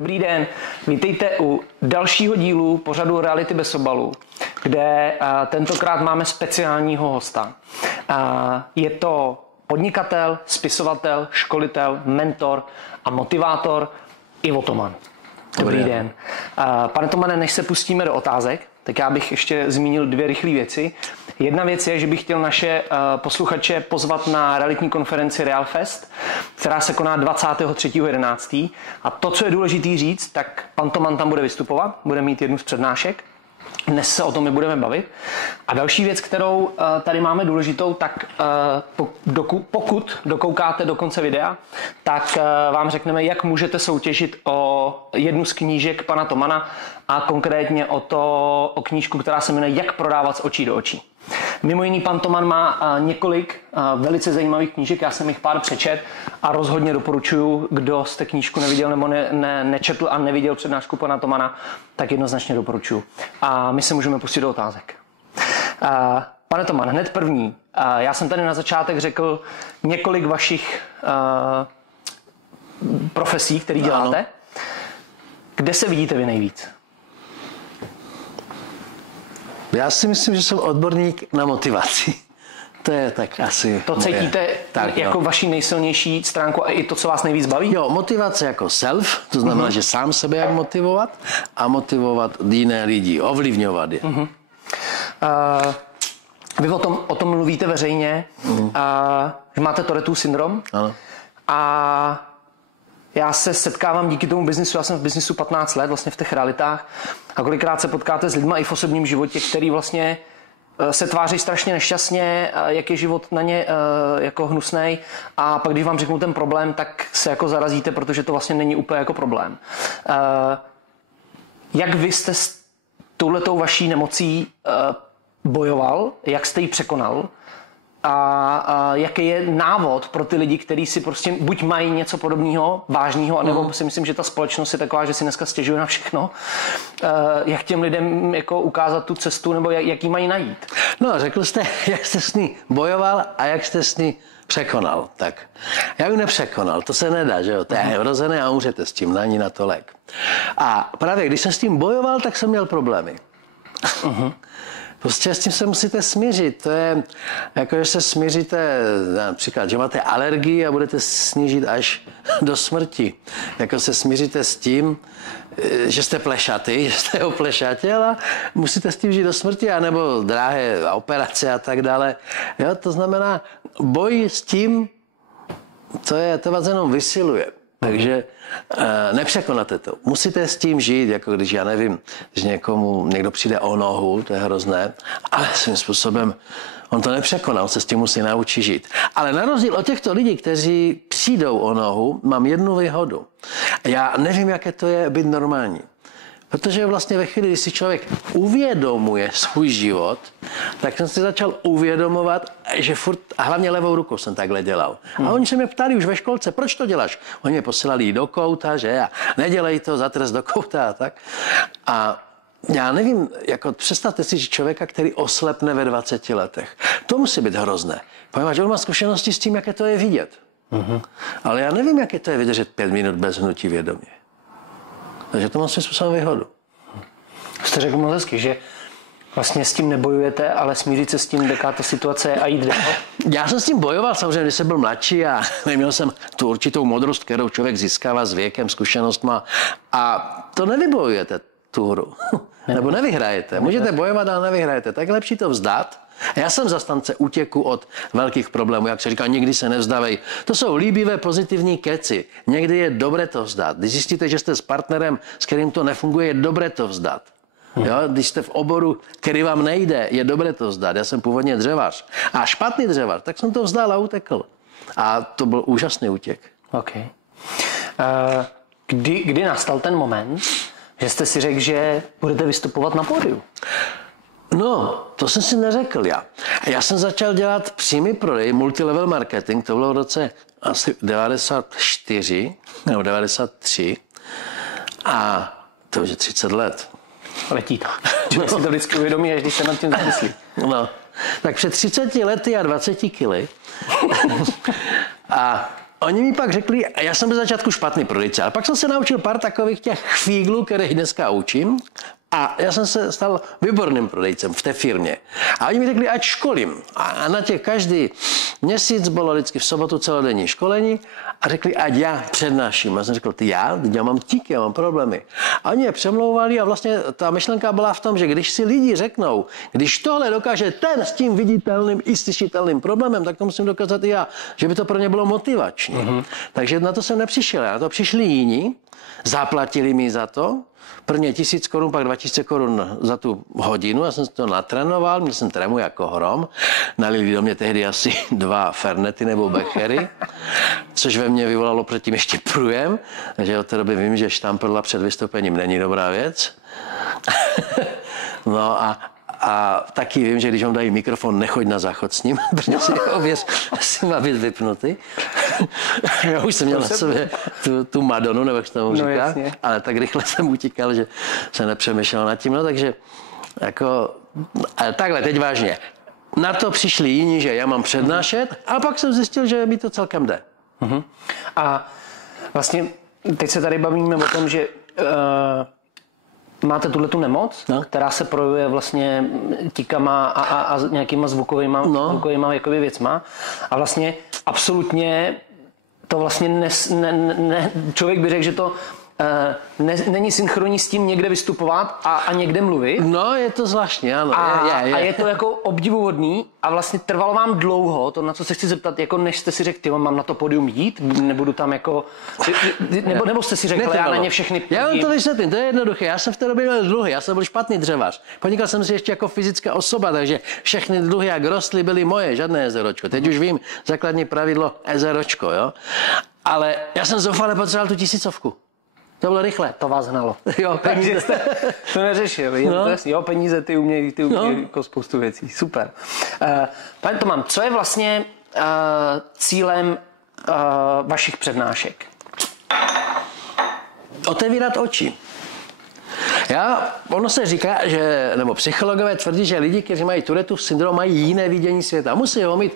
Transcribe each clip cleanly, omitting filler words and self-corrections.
Dobrý den, vítejte u dalšího dílu pořadu Reality bez obalu, kde tentokrát máme speciálního hosta. Je to podnikatel, spisovatel, školitel, mentor a motivátor Ivo Toman. Dobrý den. Pane Tomane, než se pustíme do otázek, tak já bych ještě zmínil dvě rychlé věci. Jedna věc je, že bych chtěl naše posluchače pozvat na realitní konferenci Realfest, která se koná 23.11. A to, co je důležité říct, tak pan Toman tam bude vystupovat, bude mít jednu z přednášek. Dnes se o tom my budeme bavit. A další věc, kterou tady máme důležitou, tak pokud dokoukáte do konce videa, tak vám řekneme, jak můžete soutěžit o jednu z knížek pana Tomana a konkrétně o knížku, která se jmenuje Jak prodávat z očí do očí. Mimo jiný pan Toman má několik velice zajímavých knížek, já jsem jich pár přečet a rozhodně doporučuji, kdo jste knížku neviděl nebo nečetl a neviděl přednášku pana Tomana, tak jednoznačně doporučuji. A my se můžeme pustit do otázek. Pane Toman, hned první. Já jsem tady na začátek řekl několik vašich profesí, které děláte. Ano. Kde se vidíte vy nejvíc? Já si myslím, že jsem odborník na motivaci. To je tak asi... To cítíte jako vaši nejsilnější stránku a i to, co vás nejvíc baví? Jo, motivace jako self, to znamená, že sám sebe jak motivovat a motivovat jiné lidi, ovlivňovat je. Vy o tom mluvíte veřejně, že máte Tourette syndrom. Ano. A já se setkávám díky tomu biznisu, já jsem v biznisu 15 let, vlastně v těch realitách a kolikrát se potkáte s lidma i v osobním životě, který vlastně se tváří strašně nešťastně, jak je život na ně jako hnusnej a pak když vám řeknu ten problém, tak se jako zarazíte, protože to vlastně není úplně jako problém. Jak vy jste s touhletou vaší nemocí bojoval, jak jste ji překonal? A jaký je návod pro ty lidi, kteří si prostě buď mají něco podobného, vážného, nebo si myslím, že ta společnost je taková, že si dneska stěžuje na všechno. Jak těm lidem jako ukázat tu cestu, nebo jak ji mají najít? No, řekl jste, jak jste s ní bojoval a jak jste s ní překonal. Tak já ji nepřekonal, to se nedá, že jo? To je hrozené a umřete s tím, není na to lék. A právě když jsem s tím bojoval, tak jsem měl problémy. Prostě s tím se musíte smířit. To je jako, že se smíříte, například, že máte alergii a budete snížit až do smrti. Jako se smíříte s tím, že jste plešatý, že jste oplešatěl a musíte s tím žít do smrti, anebo drahé operace a tak dále. Jo, to znamená, boj s tím, to vás jenom vysiluje. Takže nepřekonáte to. Musíte s tím žít, jako když, já nevím, když někdo přijde o nohu, to je hrozné, ale svým způsobem on to nepřekoná, on se s tím musí naučit žít. Ale na rozdíl od těchto lidí, kteří přijdou o nohu, mám jednu výhodu. Já nevím, jaké to je být normální. Protože vlastně ve chvíli, kdy si člověk uvědomuje svůj život, tak jsem si začal uvědomovat, že furt, a hlavně levou rukou jsem takhle dělal. A oni se mě ptali už ve školce, proč to děláš? Oni mě posílali do kouta, že? A nedělej to, zatrest do kouta a tak. A já nevím, jako představte si, že člověka, který oslepne ve 20 letech. To musí být hrozné. Poněvadž on má zkušenosti s tím, jaké to je vidět. Ale já nevím, jaké to je vydržet 5 minut bez hnutí vědomě. Takže to má svým způsobem výhodu. Jste řekl moc hezky, že vlastně s tím nebojujete, ale smířit se s tím, jaká ta situace je a jít dál. Já jsem s tím bojoval samozřejmě, když jsem byl mladší a neměl jsem tu určitou modrost, kterou člověk získává s věkem, zkušenostma. A to nevybojujete, tu hru. Nebo nevyhrajete. Můžete bojovat, ale nevyhrajete. Tak je lepší to vzdát. Já jsem zastánce útěku od velkých problémů, jak se říká, nikdy se nevzdávej. To jsou líbivé, pozitivní keci. Někdy je dobré to vzdát. Když zjistíte, že jste s partnerem, s kterým to nefunguje, je dobré to vzdát. Jo? Když jste v oboru, který vám nejde, je dobré to vzdát. Já jsem původně dřevař. A špatný dřevař, tak jsem to vzdal a utekl. A to byl úžasný útěk. Okay. Kdy nastal ten moment, že jste si řekl, že budete vystupovat na pódiu? No, to jsem si neřekl já. Já jsem začal dělat přímý prodej, multilevel marketing, to bylo v roce asi 94 nebo 93 a to už je 30 let. Letí to. Člověk si to vždycky uvědomí, až když se nad tím zamyslí. No, tak před 30 lety a 20 kily a oni mi pak řekli, já jsem byl začátku špatný prodejce, ale pak jsem se naučil pár takových těch chvíglů, které dneska učím. A já jsem se stal výborným prodejcem v té firmě. A oni mi řekli, ať školím. A na těch každý měsíc bylo vždycky v sobotu celodenní školení a řekli, ať já přednáším. A jsem řekl, já mám tíky, já mám problémy. A oni je přemlouvali a vlastně ta myšlenka byla v tom, že když si lidi řeknou, když tohle dokáže ten s tím viditelným i slyšitelným problémem, tak to musím dokázat i já, že by to pro ně bylo motivační. Mm-hmm. Takže na to jsem nepřišel. Na to přišli jiní, zaplatili mi za to, prvně 1000 korun, pak 2000 korun za tu hodinu. Já jsem to natrénoval, měl jsem trému jako hrom. Nalili do mě tehdy asi 2 fernety nebo bechery, což ve mně vyvolalo předtím ještě průjem. Takže od té doby vím, že štamprla před vystoupením není dobrá věc. No a taky vím, že když vám dají mikrofon, nechoď na záchod s ním, protože si ověř, asi má být vypnutý. Já už jsem měl na sobě tu Madonu, nebo jak se tomu říká, ale tak rychle jsem utíkal, že jsem nepřemýšlel nad tím. No takže jako, ale takhle, teď vážně. Na to přišli jiní, že já mám přednášet, a pak jsem zjistil, že mi to celkem jde. A vlastně teď se tady bavíme o tom, že máte tuhletu nemoc, která se projevuje vlastně tíkama a nějakýma zvukovýma jakoby věcma. A vlastně absolutně to vlastně člověk by řekl, že to není synchronní s tím někde vystupovat a někde mluvit. No, je to zvláštní, ano. A je to jako obdivuhodný a vlastně trvalo vám dlouho, to na co se chci zeptat, jako než jste si řekl, mám na to pódium jít, nebudu tam jako, nebo jste si řekl, já na ně všechny Já vám to vysvětlím, to je jednoduché, já jsem v té době měl dluhy, já jsem byl špatný dřevař. Podnikal jsem si ještě jako fyzická osoba, takže všechny dluhy, jak rostly, byly moje, žádné ezeročko. Teď už vím, základní pravidlo ezeročko, jo. Ale já jsem zoufale potřeboval tu 1000. To bylo rychle. To vás hnalo. Jo, takže jste to neřešil. Jo, peníze, ty umějí jako spoustu věcí. Super. Pane Toman, co je vlastně cílem vašich přednášek? Otevírat oči. Ono se říká, že, nebo psychologové tvrdí, že lidi, kteří mají Tourettův syndrom, mají jiné vidění světa. Musí ho mít,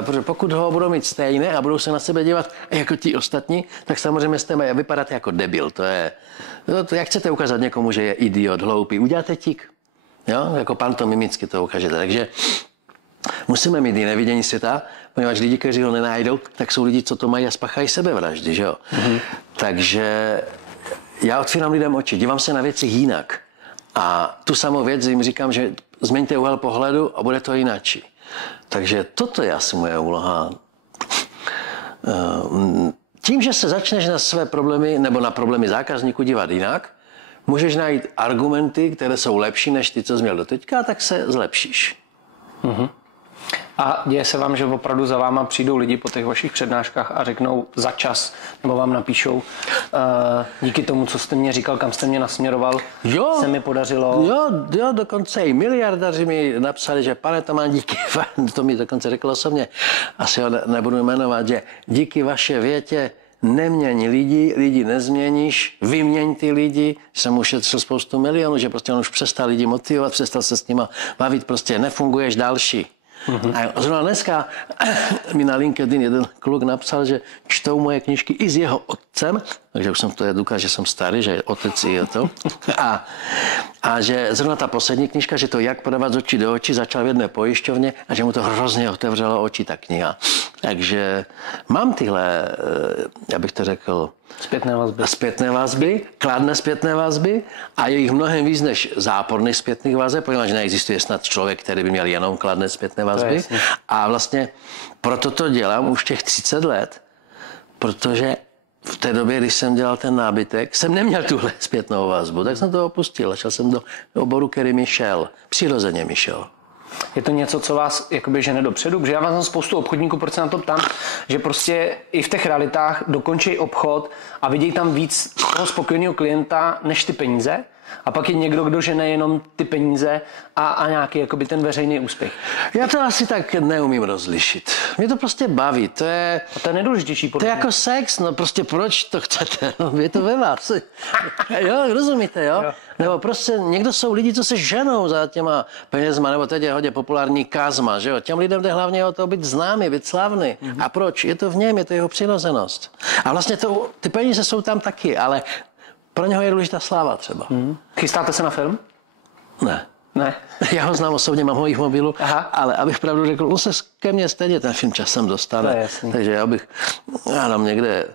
protože pokud ho budou mít stejné a budou se na sebe dívat jako ti ostatní, tak samozřejmě jste vypadáte jako debil. To je, jak chcete ukázat někomu, že je idiot, hloupý, uděláte tik. Jo? Jako pantomimicky to ukážete. Takže musíme mít jiné vidění světa, poněvadž lidi, kteří ho nenajdou, tak jsou lidi, co to mají a spáchají sebevraždy. Že jo? Takže já otvírám lidem oči, dívám se na věci jinak. A tu samou věc jim říkám, že změňte úhel pohledu a bude to jináčí. Takže toto je asi moje úloha. Tím, že se začneš na své problémy nebo na problémy zákazníků dívat jinak, můžeš najít argumenty, které jsou lepší než ty, co jsi měl doteďka, tak se zlepšíš. A děje se vám, že opravdu za váma přijdou lidi po těch vašich přednáškách a řeknou za čas, nebo vám napíšou díky tomu, co jste mě říkal, kam jste mě nasměroval, se mi podařilo. Jo, dokonce i miliardaři mi napsali, že pane Toman, díky, to mi dokonce řekl osobně, asi ho nebudu jmenovat, že díky vaše větě neměň lidi nezměníš, vyměň ty lidi, jsem ušetřil spoustu milionů, že prostě on už přestal lidi motivovat, přestal se s nima bavit, prostě nefunguješ další. A zrovna dneska mi na LinkedIn jeden kluk napsal, že čtou moje knížky i s jeho otcem, takže už jsem to důkaz, že jsem starý, že otec je to. A že zrovna ta poslední knížka, že to jak podávat z očí do očí, začal v jedné pojišťovně a že mu to hrozně otevřelo oči, ta kniha. Takže mám tyhle, já bych to řekl, zpětné vazby, kladné zpětné vazby a je jich mnohem víc než záporných zpětných vazeb, poněvadž neexistuje snad člověk, který by měl jenom kladné zpětné vazby. A vlastně proto to dělám už těch 30 let, protože v té době, když jsem dělal ten nábytek, jsem neměl tuhle zpětnou vazbu, tak jsem to opustil. Šel jsem do oboru, který mi šel. Přirozeně mi šel. Je to něco, co vás jakoby žene dopředu? Protože já vám znám spoustu obchodníků, proč se na to ptám, že prostě i v těch realitách dokončí obchod a vidějí tam víc toho spokojeného klienta než ty peníze. A pak je někdo, kdo žene jenom ty peníze a nějaký jakoby ten veřejný úspěch. Já to asi tak neumím rozlišit. Mě to prostě baví. To je nejdůležitější. To je jako sex, no prostě proč to chcete? No, je to ve vás. Jo, rozumíte, jo? Nebo prostě někdo jsou lidi, co se ženou za těma penězma, nebo teď je hodně populární kazma, že jo? Těm lidem jde hlavně o to být známý, být slavný. A proč? Je to v něm, je to jeho přirozenost. A vlastně ty peníze jsou tam taky, ale pro něho je důležitá sláva třeba. Chystáte se na film? Ne. Ne. Já ho znám osobně, mám ho i v mobilu, ale abych pravdu řekl, on se ke mně stejně ten film časem dostane. Takže já tam někde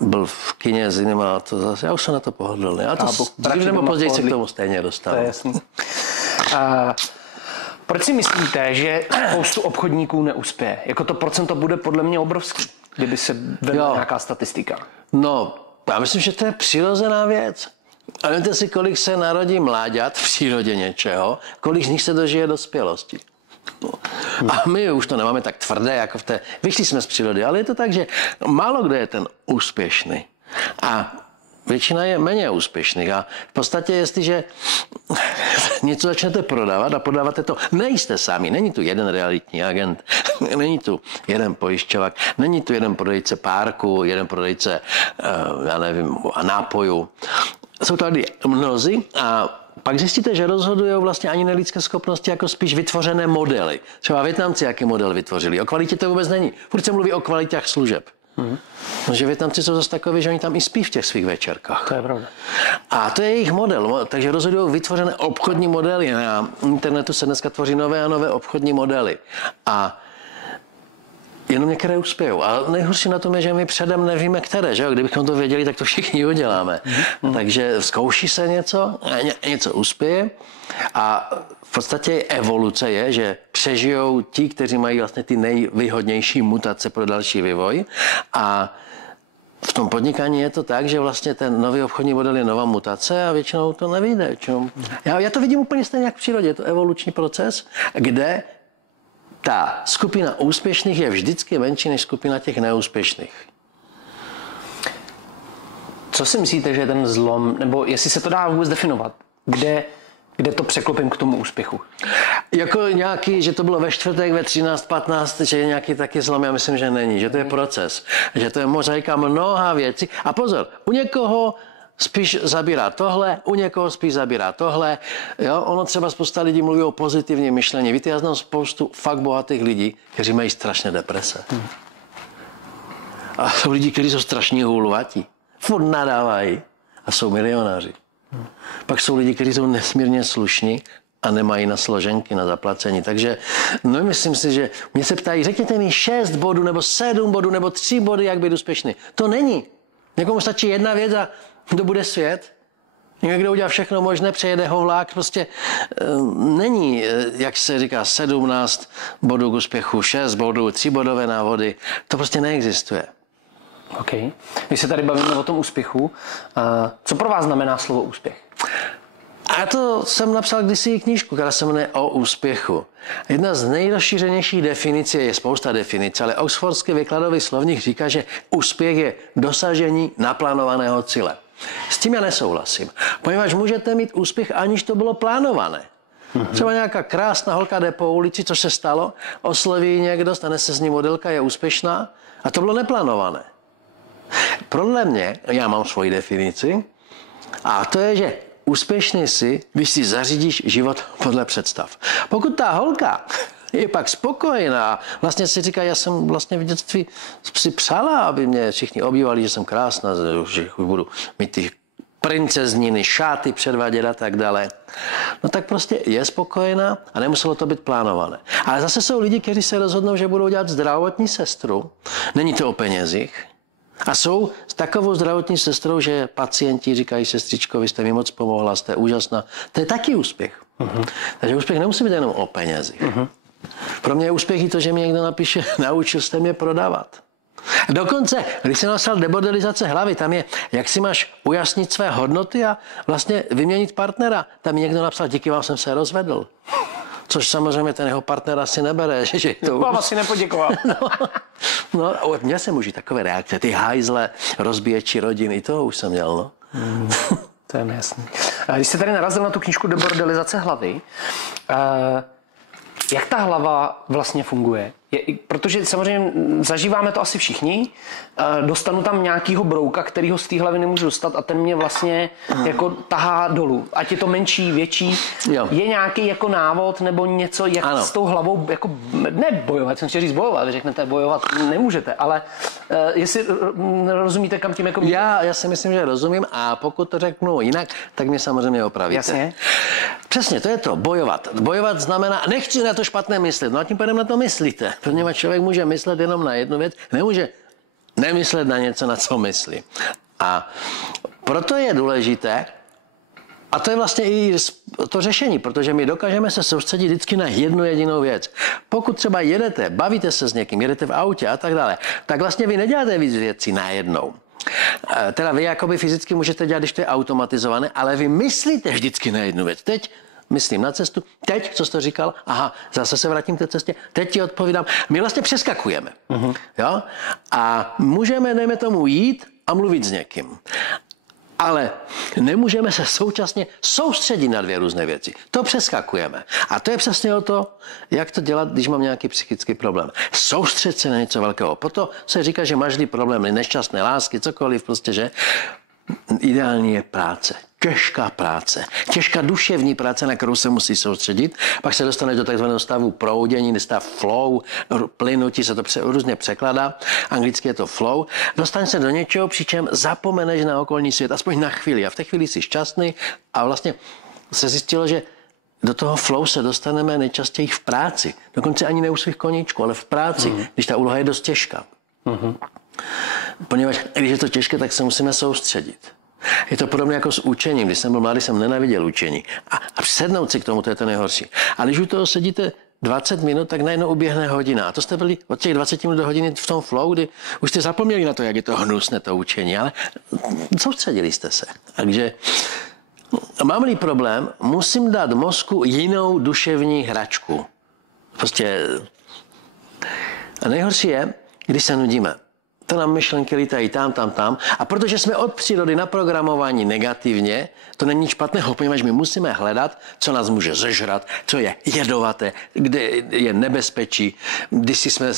byl v kině s jiným a to zase, já už jsem na to pohodlný. A to dřív nebo později se k tomu stejně dostanu. To je jasný. Proč si myslíte, že spoustu obchodníků neuspěje? Jako to procento bude podle mě obrovský, kdyby se vedla nějaká statistika. No, já myslím, že to je přirozená věc. A víte si, kolik se narodí mláďat v přírodě něčeho, kolik z nich se dožije dospělosti. No. A my už to nemáme tak tvrdé, jako vyšli jsme z přírody, ale je to tak, že málo kdo je ten úspěšný. A většina je méně úspěšných. A v podstatě, jestliže něco začnete prodávat a prodáváte to, nejste sami, není tu jeden realitní agent, není tu jeden pojišťovák, není tu jeden prodejce párku, jeden prodejce, já nevím, nápojů. Jsou tady mnozí a pak zjistíte, že rozhodují vlastně ani nelidské schopnosti, jako spíš vytvořené modely. Třeba Vietnamci jaký model vytvořili. O kvalitě to vůbec není. Furt se mluví o kvalitách služeb. Že Vietnamci jsou zase takový, že oni tam i spí v těch svých večerkách. To je pravda. A to je jejich model. Takže rozhodují vytvořené obchodní modely. Na internetu se dneska tvoří nové a nové obchodní modely. A jenom některé uspějou. A nejhorší na tom je, že my předem nevíme, které. Že? Kdybychom to věděli, tak to všichni uděláme. Takže zkouší se něco uspěje a v podstatě evoluce je, že přežijou ti, kteří mají vlastně ty nejvýhodnější mutace pro další vývoj. A v tom podnikání je to tak, že vlastně ten nový obchodní model je nová mutace a většinou to nevyjde. Já to vidím úplně stejně jak v přírodě. Je to evoluční proces, kde ta skupina úspěšných je vždycky menší než skupina těch neúspěšných. Co si myslíte, že je ten zlom, nebo jestli se to dá vůbec definovat? Kde to překlopím k tomu úspěchu? Jako nějaký, že to bylo ve čtvrtek ve 13:15, že je nějaký taky zlom, já myslím, že není, že to je proces, že to je mozaika mnoha věcí. A pozor, u někoho spíš zabírá tohle, u někoho spíš zabírá tohle. Jo? Ono třeba spousta lidí mluví o pozitivním myšlení. Víte, já znám spoustu fakt bohatých lidí, kteří mají strašné deprese. A jsou lidi, kteří jsou strašně hůlovatí. Furt nadávají a jsou milionáři. Pak jsou lidi, kteří jsou nesmírně slušní a nemají na složenky, na zaplacení. Takže no, myslím si, že mě se ptají, řekněte mi 6 bodů, nebo 7 bodů, nebo 3 body, jak být úspěšný. To není. Někomu stačí jedna věc a to bude svět. Někdo udělá všechno možné, přejede ho vlak, prostě není, jak se říká, 17 bodů k úspěchu, 6 bodů, 3 bodové návody. To prostě neexistuje. OK. Když se tady bavíme o tom úspěchu, co pro vás znamená slovo úspěch? A to jsem napsal kdysi knížku, která se jmenuje O úspěchu. Jedna z nejrozšířenějších definicí, je spousta definic, ale Oxfordský výkladový slovník říká, že úspěch je dosažení naplánovaného cíle. S tím já nesouhlasím, poněvadž můžete mít úspěch, aniž to bylo plánované. Třeba nějaká krásná holka jde po ulici, což se stalo, osloví někdo, stane se z ní modelka, je úspěšná a to bylo neplánované. Podle mě, já mám svoji definici, a to je, že úspěšný jsi, když si zařídíš život podle představ. Pokud ta holka je pak spokojená, vlastně si říká, já jsem vlastně v dětství si přála, aby mě všichni obdivovali, že jsem krásná, že budu mít ty princezniny, šáty předvádět a tak dále. No tak prostě je spokojená a nemuselo to být plánované. Ale zase jsou lidi, kteří se rozhodnou, že budou dělat zdravotní sestru. Není to o penězích. A jsou s takovou zdravotní sestrou, že pacienti říkají, sestřičko, vy jste mi moc pomohla, jste úžasná. To je taky úspěch. Takže úspěch nemusí být jenom o penězích. Pro mě je úspěch i to, že mi někdo napíše, naučil jste mě prodávat. Dokonce, když jsem napsal debordelizace hlavy, tam je, jak si máš ujasnit své hodnoty a vlastně vyměnit partnera. Tam mi někdo napsal, díky vám jsem se rozvedl. Což samozřejmě ten jeho partner asi nebere. Že to vám asi nepoděkoval. No, měl jsem už i takové reakce. Ty hajzle, rozbíječi rodiny, to už jsem měl, no. To je mi jasný. Když jste tady narazil na tu knížku Debordelizace hlavy, jak ta hlava vlastně funguje? Protože samozřejmě zažíváme to asi všichni, dostanu tam nějakýho brouka, kterýho z té hlavy nemůžu dostat a ten mě vlastně jako tahá dolů. Ať je to menší, větší. Jo. Je nějaký jako návod nebo něco, jak s tou hlavou jako ne bojovat, jsem chtěl říct bojovat, vy řeknete bojovat nemůžete, ale jestli rozumíte, kam tím jako... Já si myslím, že rozumím a pokud to řeknu jinak, tak mě samozřejmě opravíte. Jasně. Přesně, to je to, bojovat. Bojovat znamená, nechci na to špatné myslet, no a tím pádem na to myslíte. Protože člověk může myslet jenom na jednu věc, nemůže nemyslet na něco, na co myslí. A proto je důležité, a to je vlastně i to řešení, protože my dokážeme se soustředit vždycky na jednu jedinou věc. Pokud třeba jedete, bavíte se s někým, jedete v autě a tak dále, tak vlastně vy neděláte víc věcí najednou. Teda vy jakoby fyzicky můžete dělat, když to je automatizované, ale vy myslíte vždycky na jednu věc. Teď myslím na cestu, teď, co jsi to říkal, aha, zase se vrátím k té cestě, teď ti odpovídám. My vlastně přeskakujeme. Jo? A můžeme, dejme tomu, jít a mluvit s někým. Ale nemůžeme se současně soustředit na dvě různé věci. To přeskakujeme. A to je přesně o to, jak to dělat, když mám nějaký psychický problém. Soustředit se na něco velkého. Proto se říká, že máš-li problém, nešťastné lásky, cokoliv, prostě, že ideální je práce. Těžká práce. Těžká duševní práce, na kterou se musí soustředit. Pak se dostaneš do takzvaného stavu proudění, stav flow, plynutí se to různě překládá. Anglicky je to flow. Dostaneš se do něčeho, přičem zapomeneš na okolní svět, aspoň na chvíli. A v té chvíli jsi šťastný a vlastně se zjistilo, že do toho flow se dostaneme nejčastěji v práci. Dokonce ani ne u svých koníčků, ale v práci, když ta úloha je dost těžká. Poněvadž když je to těžké, tak se musíme soustředit. Je to podobně jako s učením. Když jsem byl mladý, jsem nenáviděl učení. A sednout si k tomu, to je to nejhorší. A když u toho sedíte 20 minut, tak najednou uběhne hodina. A to jste byli od těch 20 minut do hodiny v tom flow, kdy už jste zapomněli na to, jak je to hnusné, to učení, ale soustředili jste se. Takže mám-li problém, musím dát mozku jinou duševní hračku. Prostě a nejhorší je, když se nudíme. To nám myšlenky lítají tam. A protože jsme od přírody naprogramováni negativně, to není špatného, poněvadž my musíme hledat, co nás může zežrat, co je jedovaté, kde je nebezpečí. Když jsme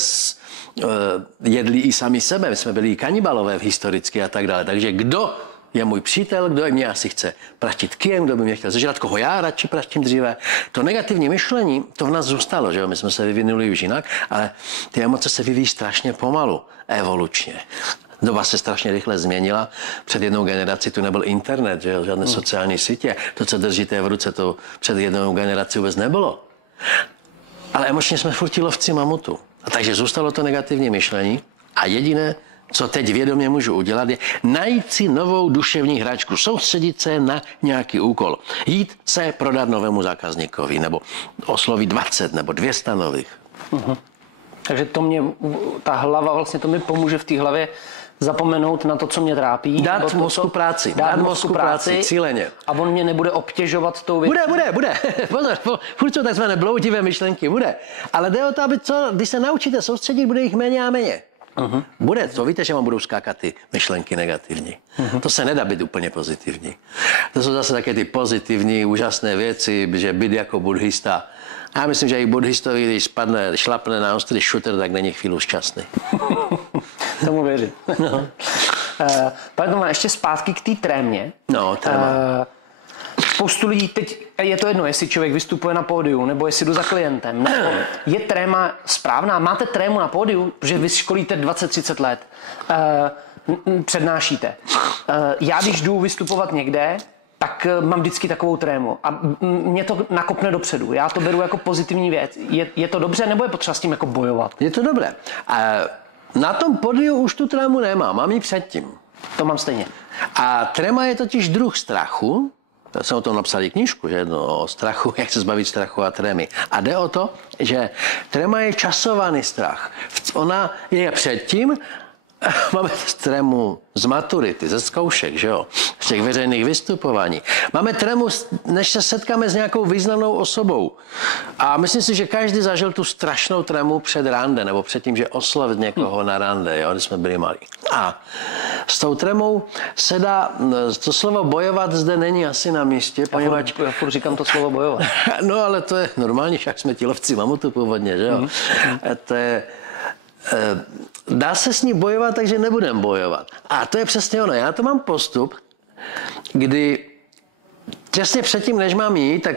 jedli i sami sebe, my jsme byli kanibalové historicky a tak dále. Takže kdo je můj přítel, kdo mě asi chce praštit kyjem, kdo by mě chtěl zežrat, koho já radši praštím dříve. To negativní myšlení, to v nás zůstalo, že jo? My jsme se vyvinuli už jinak, ale ty emoce se vyvíjí strašně pomalu, evolučně. Doba se strašně rychle změnila. Před jednou generací tu nebyl internet, že jo? Žádné sociální sítě. To, co držíte v ruce, to před jednou generací vůbec nebylo. Ale emočně jsme furt ti lovci mamutu. A takže zůstalo to negativní myšlení a jediné, co teď vědomě můžu udělat, je najít si novou duševní hračku, soustředit se na nějaký úkol. Jít se prodat novému zákazníkovi, nebo oslovit 20 nebo 200 nových. Takže to mě, ta hlava, vlastně to mi pomůže v té hlavě zapomenout na to, co mě trápí. Dát mozku práci. Dát mozku práci cíleně. A on mě nebude obtěžovat tou věcí. Bude. Pozor, furt jsou takzvané bloudivé myšlenky, bude. Ale jde o to, aby když se naučíte soustředit, bude jich méně a méně. Bude, to víte, že vám budou skákat ty myšlenky negativní. To se nedá být úplně pozitivní. To jsou zase také ty pozitivní, úžasné věci, že být jako buddhista. Já myslím, že i buddhistovi, když šlapne na ostrý šuter, tak není chvíli šťastný. Tomu věřím. No. Pane Tomá, ještě zpátky k té trémě. No, tréma. Spoustu lidí, teď je to jedno, jestli člověk vystupuje na pódiu, nebo jestli jdu za klientem. Nebo je tréma správná? Máte trému na pódiu, protože vy školíte 20-30 let, přednášíte. Já když jdu vystupovat někde, tak mám vždycky takovou trému a mě to nakopne dopředu. Já to beru jako pozitivní věc. Je to dobře, nebo je potřeba s tím jako bojovat? Je to dobré. Na tom pódiu už tu trému nemám, mám ji předtím. To mám stejně. A tréma je totiž druh strachu. Já jsem o tom napsal knížku, že o strachu, jak se zbavit strachu a trémy. A jde o to, že tréma je časovaný strach. Ona je předtím, máme trému z maturity, ze zkoušek, že jo? Z těch veřejných vystupování. Máme trému, než se setkáme s nějakou významnou osobou. A myslím si, že každý zažil tu strašnou trému před rande, nebo před tím, že oslovit někoho na rande, jo, když jsme byli malí. A S tou tremou se dá, to slovo bojovat zde není asi na místě, poněvadž... Já furt říkám to slovo bojovat. No ale to je normální, však jsme ti lovci mamutu původně, že jo? To je... Dá se s ní bojovat, takže nebudem bojovat. A to je přesně ono. Já to mám postup, kdy těsně předtím, než mám jít, tak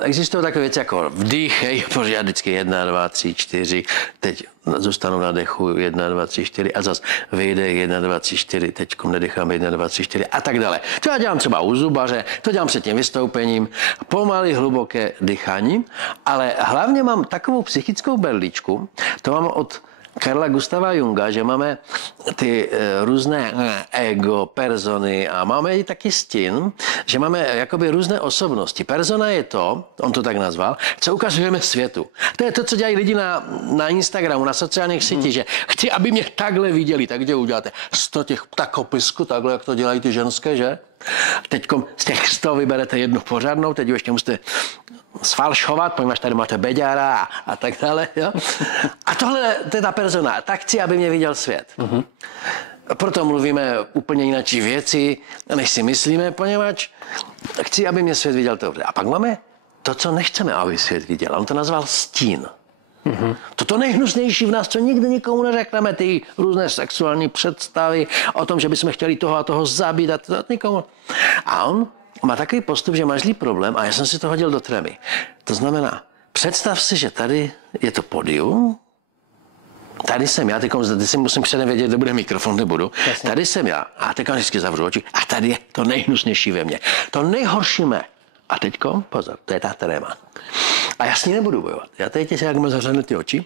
existují takové věci jako vdýchej, protože já vždycky 1, 2, 3, 4, teď zůstanu na dechu 1, 2, 3, 4 a zas vyjde 1, 2, 3, 4, teď nedechám 1, 2, 3, 4 a tak dále. To já dělám třeba u zubaře, to dělám před tím vystoupením, pomaly hluboké dýchání, ale hlavně mám takovou psychickou berličku, to mám od Karla Gustava Junga, že máme ty různé ego, persony a máme i taky stin, že máme jakoby různé osobnosti. Persona je to, on to tak nazval, co ukazujeme světu. To je to, co dělají lidi na Instagramu, na sociálních sítích, že chci, aby mě takhle viděli, tak kde uděláte 100 těch ptakopisků, takhle, jak to dělají ty ženské, že? Teď z těch 100 vyberete jednu pořádnou, teď ještě musíte sfalšovat, poněvadž tady máte beďára a tak dále. Jo? A tohle, to je ta persona. Tak chci, aby mě viděl svět. Proto mluvíme úplně jináčí věci, než si myslíme, poněvadž chci, aby mě svět viděl dobře. A pak máme to, co nechceme, aby svět viděl. On to nazval stín. To nejhnusnější v nás, co nikdy nikomu neřekneme, ty různé sexuální představy o tom, že bychom chtěli toho a toho zabít a to nikomu. A on má takový postup, že máš zlý problém a já jsem si to hodil do tremy. To znamená, představ si, že tady je to pódium, tady jsem já, teď si musím předem vědět, kde bude mikrofon, nebudu. Jasně. Tady jsem já a teď vždycky zavřu oči a tady je to nejhnusnější ve mně. To nejhorší mé. A teďko, pozor, to je ta tréma. A já s ní nebudu bojovat. Já teď si jak mu zavřenu ty oči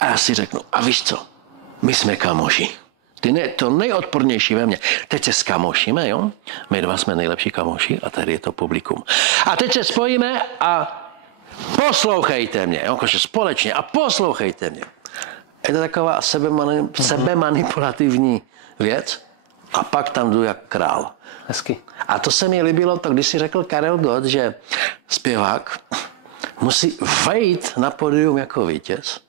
a já si řeknu, a víš co, my jsme kamoši. To nejodpornější ve mně. Teď se skamošíme, jo? My dva jsme nejlepší kamoši a tady je to publikum. A teď se spojíme a poslouchejte mě, jo? Jakože společně a poslouchejte mě. Je to taková sebemanipulativní věc a pak tam jdu jak král. Hezky. A to se mi líbilo, to když si řekl Karel Gott, že zpěvák musí vejít na pódium jako vítěz,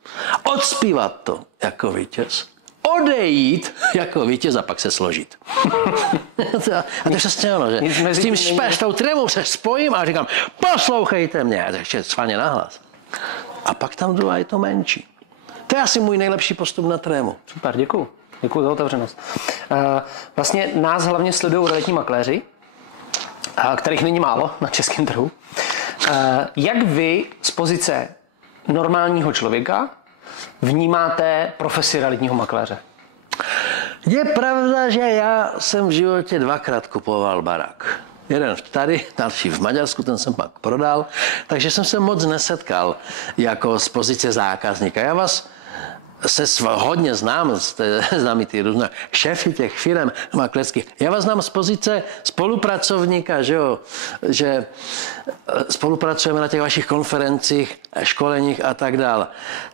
odspívat to jako vítěz, odejít jako vítěz a pak se složit. A to je přesně ono, že s tím s tou trémou se spojím a říkám, poslouchejte mě, a ještě svaně nahlas. A pak tam jdu a je to menší. To je asi můj nejlepší postup na trému. Super, děkuju. Děkuju za otevřenost. Vlastně nás hlavně sledují realitní makléři, kterých není málo na českém trhu. Jak vy z pozice normálního člověka vnímáte profesi realitního makléře? Je pravda, že já jsem v životě 2krát kupoval barák. Jeden tady, další v Maďarsku, ten jsem pak prodal, takže jsem se moc nesetkal jako z pozice zákazníka. Já vás se hodně znám ty různé šéfy těch firem makléřských. Já vás znám z pozice spolupracovníka, že spolupracujeme na těch vašich konferencích, školeních a tak dále.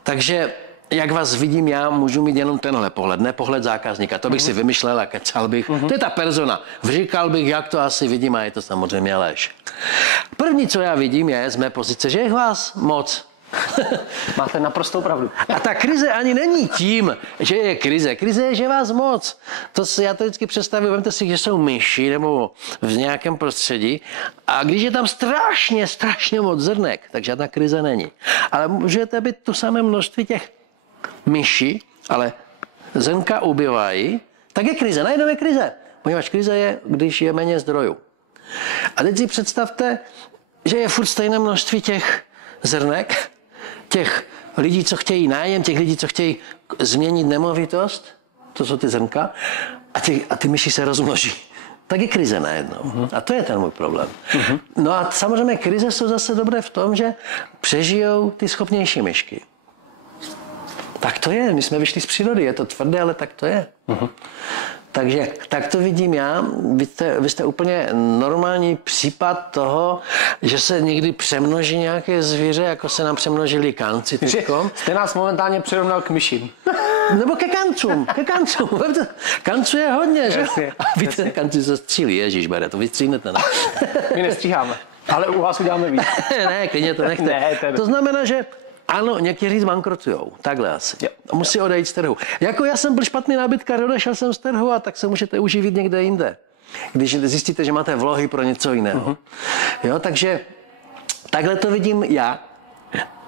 Takže jak vás vidím, já můžu mít jenom tenhle pohled, ne pohled zákazníka. To bych si vymyšlel a kecal bych. To je ta persona. Říkal bych, jak to asi vidím a je to samozřejmě lež. První, co já vidím, je z mé pozice, že je vás moc. Máte naprostou pravdu. A ta krize ani není tím, že je krize. Krize je, že je vás moc. Já to vždycky představuji, vemte si, že jsou myši nebo v nějakém prostředí a když je tam strašně moc zrnek, tak žádná krize není. Ale můžete být to samé množství těch myší, ale zrnka ubývají, tak je krize. Najednou je krize. Poněvadž krize je, když je méně zdrojů. A teď si představte, že je furt stejné množství těch zrnek, těch lidí, co chtějí nájem, těch lidí, co chtějí změnit nemovitost, to jsou ty zrnka, a ty myši se rozmnoží. Tak je krize najednou. A to je ten můj problém. No a samozřejmě krize jsou zase dobré v tom, že přežijou ty schopnější myšky. Tak to je, my jsme vyšli z přírody, je to tvrdé, ale tak to je. Takže tak to vidím já. Vy jste úplně normální případ toho, že se někdy přemnoží nějaké zvíře, jako se nám přemnožili kanci teďkom. Jste nás momentálně přirovnal k myším. Nebo ke kancům. Kanců je hodně, že? A víte, kanci se střílí, ježišbere, to vystříhnete, ne? My nestříháme, ale u vás uděláme víc. Ne, klidně to nechte. Ne, to znamená, že Ano, někteří zbankrotujou, takhle asi. Musí odejít z trhu. Jako já jsem byl špatný nábytkář, odešel jsem z trhu a tak se můžete uživit někde jinde. Když zjistíte, že máte vlohy pro něco jiného. Jo, takže takhle to vidím já.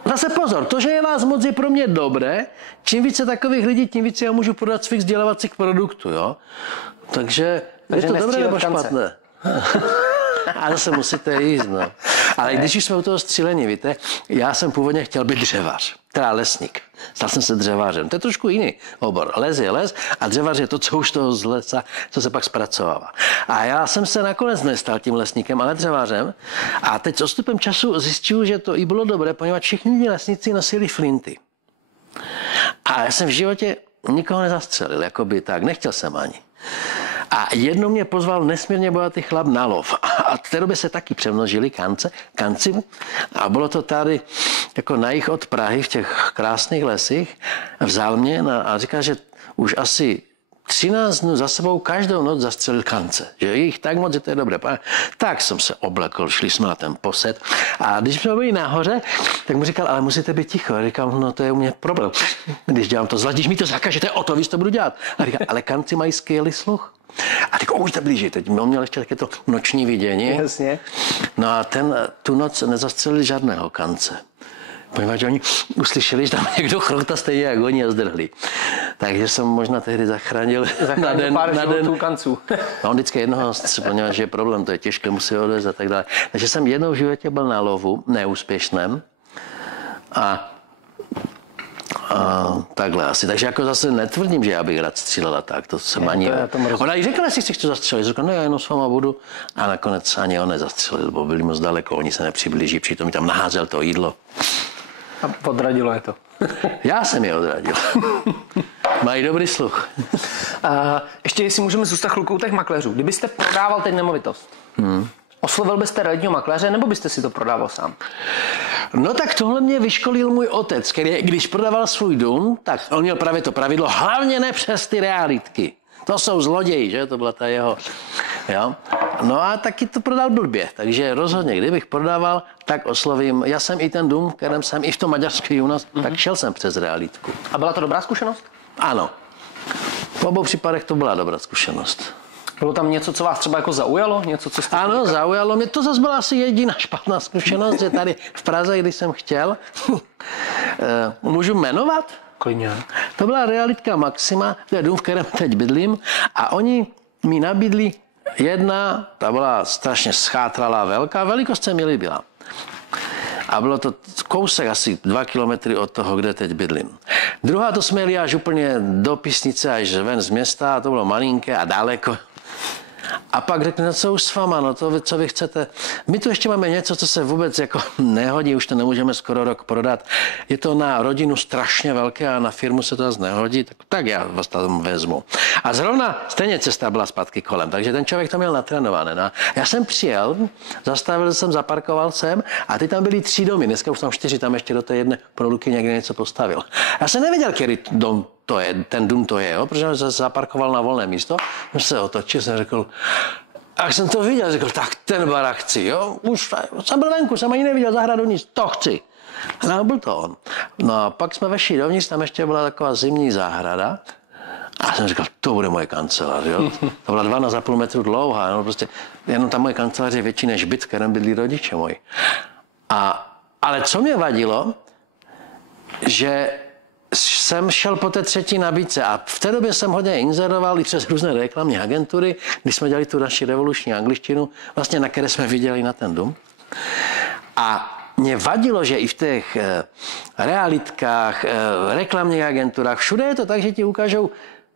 Zase pozor, to, že je vás moc, je pro mě dobré. Čím více takových lidí, tím více já můžu prodat svých vzdělávacích produktů, jo. Takže je to dobré nebo špatné? A zase musíte jíst, no. Ale když už jsme u toho střílení, víte, já jsem původně chtěl být dřevař, teda lesník. Stal jsem se dřevařem. To je trošku jiný obor. Les je les a dřevař je to, co už toho z lesa, co se pak zpracovává. A já jsem se nakonec nestal tím lesníkem, ale dřevařem. A teď s odstupem času zjistil, že to i bylo dobré, poněvadž všichni lesníci nosili flinty. A já jsem v životě nikoho nezastřelil, jakoby tak, nechtěl jsem ani. A jednou mě pozval nesmírně bohatý chlap na lov. A v té době se taky přemnožili kanci. A bylo to tady jako na jih od Prahy v těch krásných lesích. Vzal mě a říkal, že už asi 13 dnů za sebou každou noc zastřelil kance. Že je jich tak moc, že to je dobré. Tak jsem se oblekl, šli jsme na ten posed. A když jsme byli nahoře, tak mu říkal, ale musíte být ticho. A říkám, no to je u mě problém. Když dělám to zle, když mi to zakažete, o to víc to budu dělat. A říkal, ale kanci mají skvělý sluch. A teď už to blíží. Teď on měl ještě také to noční vidění. Jasně. No a tu noc nezastřelili žádného kance. Poněvadž oni uslyšeli, že tam někdo chrouta stejně jak oni a zdrhli. Takže jsem možná tehdy zachránil na den kanců. No, on vždycky jednoho, poněvadž je problém, to je těžké, musí odvést a tak dále. Takže jsem jednou v životě byl na lovu, neúspěšném. A takhle asi. Takže jako zase netvrdím, že já bych rád střílel a tak. To jsem ani... Ona i řekla, jestli si chci zastřelit. Řekla, no já jenom s váma budu. A nakonec ani on nezastřelil, bo byli moc daleko, oni se nepřiblíží, přitom mi tam naházel to jídlo. A odradilo je to. Já jsem je odradil. Mají dobrý sluch. Ještě jestli můžeme zůstat chvilkou těch makléřů. Kdybyste prodával teď nemovitost, oslovil byste realitního makléře, nebo byste si to prodával sám? No tak tohle mě vyškolil můj otec, který když prodával svůj dům, tak on měl právě to pravidlo, hlavně ne přes ty realitky. To jsou zloději, že? To byla ta jeho... Jo? No a taky to prodal blbě, takže rozhodně, kdybych prodával, tak oslovím. Já jsem i ten dům, v kterém jsem i v tom maďarském u nás, tak šel jsem přes realitku. A byla to dobrá zkušenost? Ano. V obou případech to byla dobrá zkušenost. Bylo tam něco, co vás třeba jako zaujalo? Něco, co jste ano, zaujalo mě. To zase byla asi jediná špatná zkušenost, že tady v Praze, když jsem chtěl, můžu jmenovat? Klidně. To byla realitka Maxima, to je dům, v kterém teď bydlím, a oni mi nabídli jedna, ta byla strašně schátralá, velká, velikost se mi líbila. A bylo to kousek asi 2 kilometry od toho, kde teď bydlím. Druhá to jsme jeli až úplně do Písnice, až ven z města, a to bylo malinké a daleko. A pak řekne, no co už s váma, no to, co vy chcete. My tu ještě máme něco, co se vůbec jako nehodí, už to nemůžeme skoro rok prodat. Je to na rodinu strašně velké a na firmu se to zase nehodí, tak já vás tam vezmu. A zrovna stejně cesta byla zpátky kolem, takže ten člověk to měl natrénované. No. Já jsem přijel, zastavil jsem, zaparkoval jsem a ty tam byly 3 domy, dneska už tam 4, tam ještě do té jedné produky někde něco postavil. Já jsem nevěděl, který dom to je, ten dům to je, jo? Protože jsem se zaparkoval na volné místo, jsem se otočil, jsem řekl, a jsem to viděl, řekl, tak ten barák chci, jo? Už jsem byl venku, jsem ani neviděl zahradu nic, to chci. No, byl to on. No a pak jsme vešli dovnitř, tam ještě byla taková zimní zahrada a jsem říkal, to bude moje kancelář, jo? To byla 12,5 metru dlouhá, no prostě jenom ta moje kancelář je větší než byt, v kterém bydlí rodiče moji. Ale co mě vadilo, že jsem šel po té 3. nabídce a v té době jsem hodně inzeroval i přes různé reklamní agentury, když jsme dělali tu naši revoluční angličtinu, vlastně na které jsme viděli na ten dům. A mě vadilo, že i v těch realitkách, reklamních agenturách, všude je to tak, že ti ukážou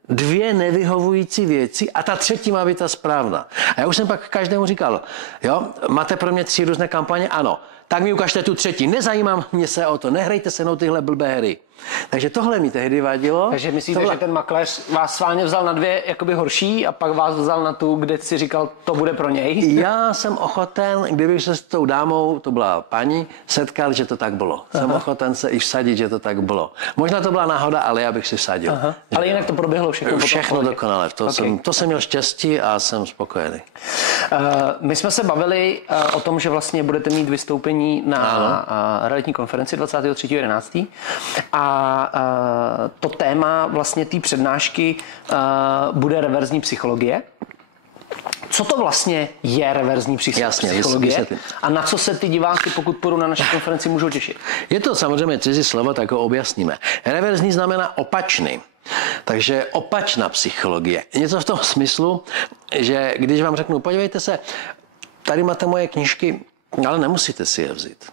2 nevyhovující věci a ta 3. má být ta správná. A já už jsem pak každému říkal, jo, máte pro mě 3 různé kampaně? Ano. Tak mi ukažte tu 3. Nezajímám mě se o to, nehrajte se mnou tyhle blbé hry. Takže tohle mi tehdy vadilo. Takže myslíte, že ten makléř vás sválně vzal na dvě jakoby horší a pak vás vzal na tu, kde si říkal, to bude pro něj? Já jsem ochoten, kdybych se s tou dámou, to byla paní, setkal, že to tak bylo. Jsem ochoten se i vsadit, že to tak bylo. Možná to byla náhoda, ale já bych si vsadil. Ale jinak to proběhlo všechno. Všechno dokonale. To jsem měl štěstí a jsem spokojený. My jsme se bavili o tom, že vlastně budete mít vystoupení na realitní konferenci 23.11. A to téma vlastně té přednášky bude reverzní psychologie. Co to vlastně je reverzní psychologie? A na co se ty diváky, pokud půjdou na naši konferenci, můžou těšit? Je to samozřejmě cizí slovo, tak ho objasníme. Reverzní znamená opačný. Takže opačná psychologie. Něco v tom smyslu, že když vám řeknu, podívejte se, tady máte moje knížky, ale nemusíte si je vzít.